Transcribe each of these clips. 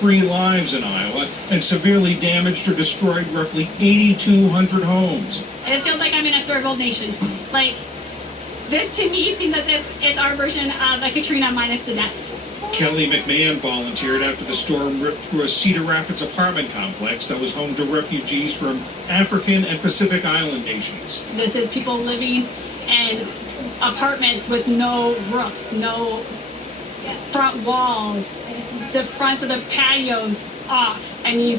3 lives in Iowa and severely damaged or destroyed roughly 8,200 homes. It feels like I'm in a third world nation. Like, this to me seems as if it's our version of a Katrina minus the deaths. Kelly McMahon volunteered after the storm ripped through a Cedar Rapids apartment complex that was home to refugees from African and Pacific Island nations. This is people living in apartments with no roofs, no front walls, the fronts of the patios off. I mean,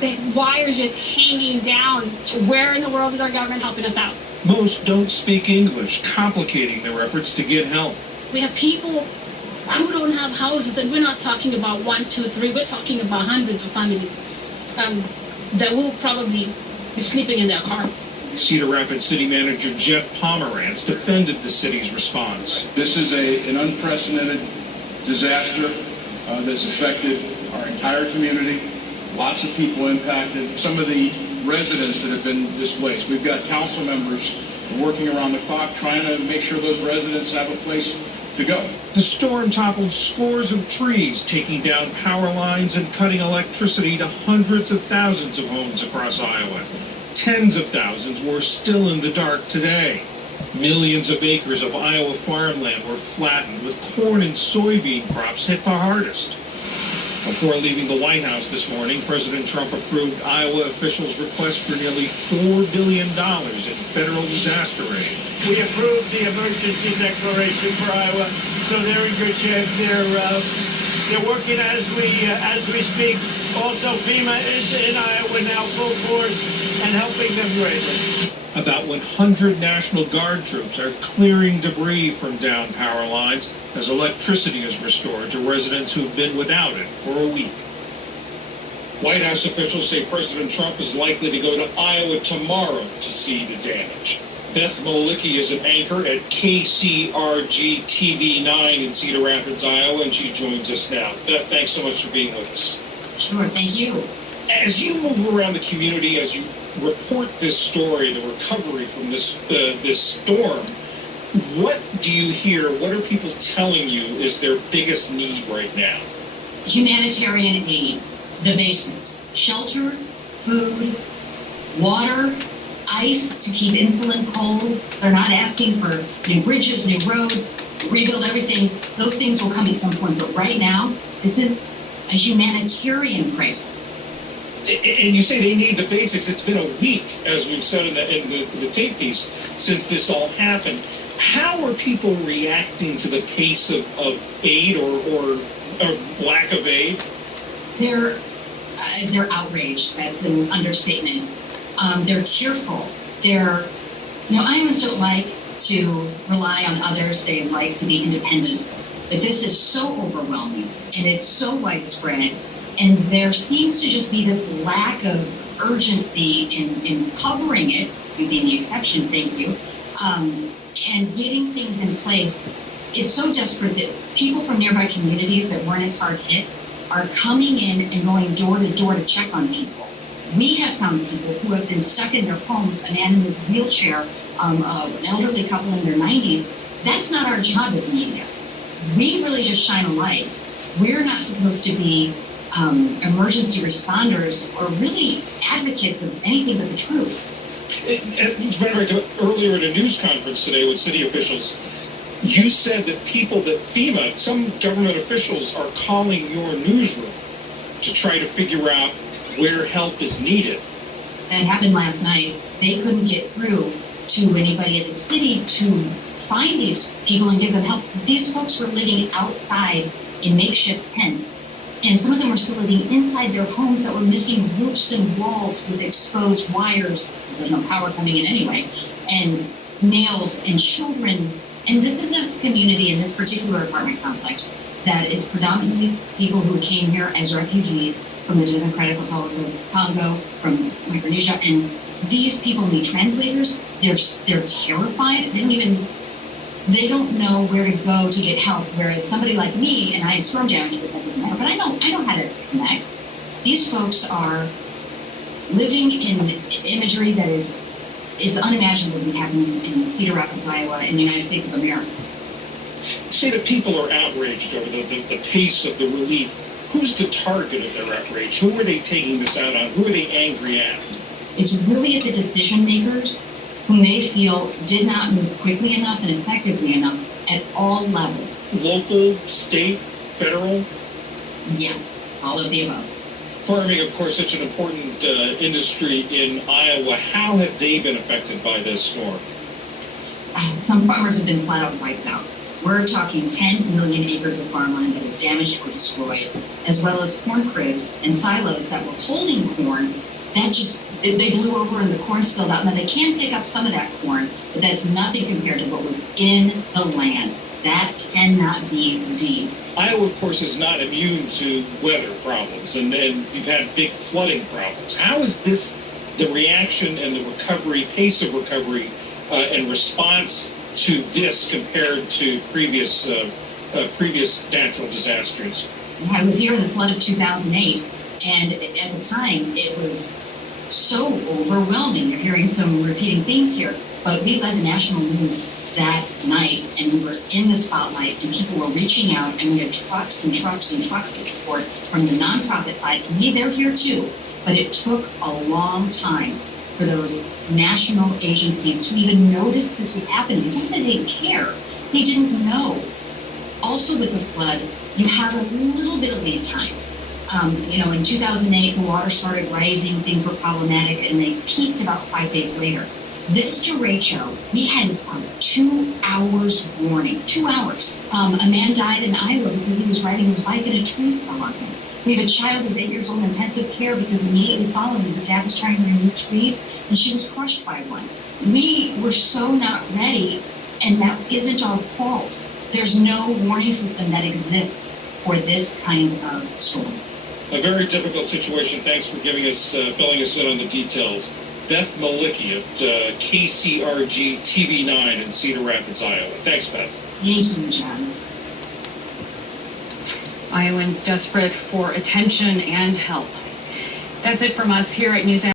the wires just hanging down. Where in the world is our government helping us out? Most don't speak English, complicating their efforts to get help. We have people who don't have houses, and we're not talking about 1, 2, 3. We're talking about hundreds of families that will probably be sleeping in their cars. Cedar Rapids City Manager Jeff Pomerantz defended the city's response. This is an unprecedented disaster that's affected our entire community. Lots of people impacted. Some of the residents that have been displaced. We've got council members working around the clock trying to make sure those residents have a place to go. The storm toppled scores of trees, taking down power lines and cutting electricity to hundreds of thousands of homes across Iowa. Tens of thousands were still in the dark today. Millions of acres of Iowa farmland were flattened, with corn and soybean crops hit the hardest. Before leaving the White House this morning, President Trump approved Iowa officials' request for nearly $4 billion in federal disaster aid. We approved the emergency declaration for Iowa, so they're in good shape. They're working as we speak. Also, FEMA is in Iowa now full force and helping them greatly. About 100 National Guard troops are clearing debris from down power lines as electricity is restored to residents who've been without it for a week. White House officials say President Trump is likely to go to Iowa tomorrow to see the damage. Beth Malicki is an anchor at KCRG TV9 in Cedar Rapids, Iowa, and she joins us now. Beth, thanks so much for being with us. Sure, thank you. As you move around the community, as you report this story, the recovery from this storm, what do you hear? What are people telling you is their biggest need right now? Humanitarian aid, the basics: shelter, food, water, ice to keep insulin cold. They're not asking for new bridges, new roads, rebuild everything. Those things will come at some point, but right now, this is a humanitarian crisis. And you say they need the basics. It's been a week, as we've said in the tape piece, since this all happened. How are people reacting to the pace of aid or lack of aid? They're outraged. That's an understatement. They're tearful. Iowans don't like to rely on others. They like to be independent. But this is so overwhelming and it's so widespread. And there seems to just be this lack of urgency in covering it, you being the exception, thank you, and getting things in place. It's so desperate that people from nearby communities that weren't as hard hit are coming in and going door to door to check on people. We have found people who have been stuck in their homes, a man in his wheelchair, an elderly couple in their 90s. That's not our job as media. We really just shine a light. We're not supposed to be emergency responders or really advocates of anything but the truth. Earlier at a news conference today with city officials, you said that FEMA, some government officials are calling your newsroom to try to figure out where help is needed. That happened last night. They couldn't get through to anybody at the city to find these people and give them help. These folks were living outside in makeshift tents. And some of them were still living inside their homes that were missing roofs and walls with exposed wires. There's no power coming in anyway. And nails and children. And this is a community in this particular apartment complex that is predominantly people who came here as refugees from the Democratic Republic of Congo, from Micronesia. And these people need translators. They're terrified. They don't know where to go to get help. Whereas somebody like me, and I have storm damage, but that doesn't matter. But I know how to connect. These folks are living in imagery that it's unimaginable to be happening in Cedar Rapids, Iowa, in the United States of America. You say that people are outraged over the pace of the relief. Who's the target of their outrage? Who are they taking this out on? Who are they angry at? It's really at the decision makers whom they feel did not move quickly enough and effectively enough at all levels. Local, state, federal? Yes, all of the above. Farming, of course, such an important industry in Iowa. How have they been affected by this storm? Some farmers have been flat out wiped out. We're talking 10 million acres of farmland that is damaged or destroyed, as well as corn cribs and silos that were holding corn that they blew over and the corn spilled out. Now, they can pick up some of that corn, but that's nothing compared to what was in the land. That cannot be redeemed. Iowa, of course, is not immune to weather problems, and you've had big flooding problems. How is this, the reaction and the recovery, pace of recovery, and response to this compared to previous natural disasters? I was here in the flood of 2008, and at the time, it was so overwhelming. You're hearing some repeating themes here, but we led the national news that night, and we were in the spotlight, and people were reaching out, and we had trucks and trucks and trucks of support from the nonprofit side. They're here too, but it took a long time for those national agencies to even notice this was happening. It's not that they didn't care, they didn't know. Also with the flood, you have a little bit of lead time. In 2008, the water started rising, things were problematic, and they peaked about 5 days later. This derecho, we had 2 hours warning. 2 hours. A man died in Iowa because he was riding his bike and a tree fell on him. We have a child who's 8 years old in intensive care because immediately following, her dad was trying to remove trees and she was crushed by one. We were so not ready, and that isn't our fault. There's no warning system that exists for this kind of storm. A very difficult situation. Thanks for giving us, filling us in on the details. Beth Malicki at KCRG TV9 in Cedar Rapids, Iowa. Thanks, Beth. Thank you, John. Iowans desperate for attention and help. That's it from us here at News.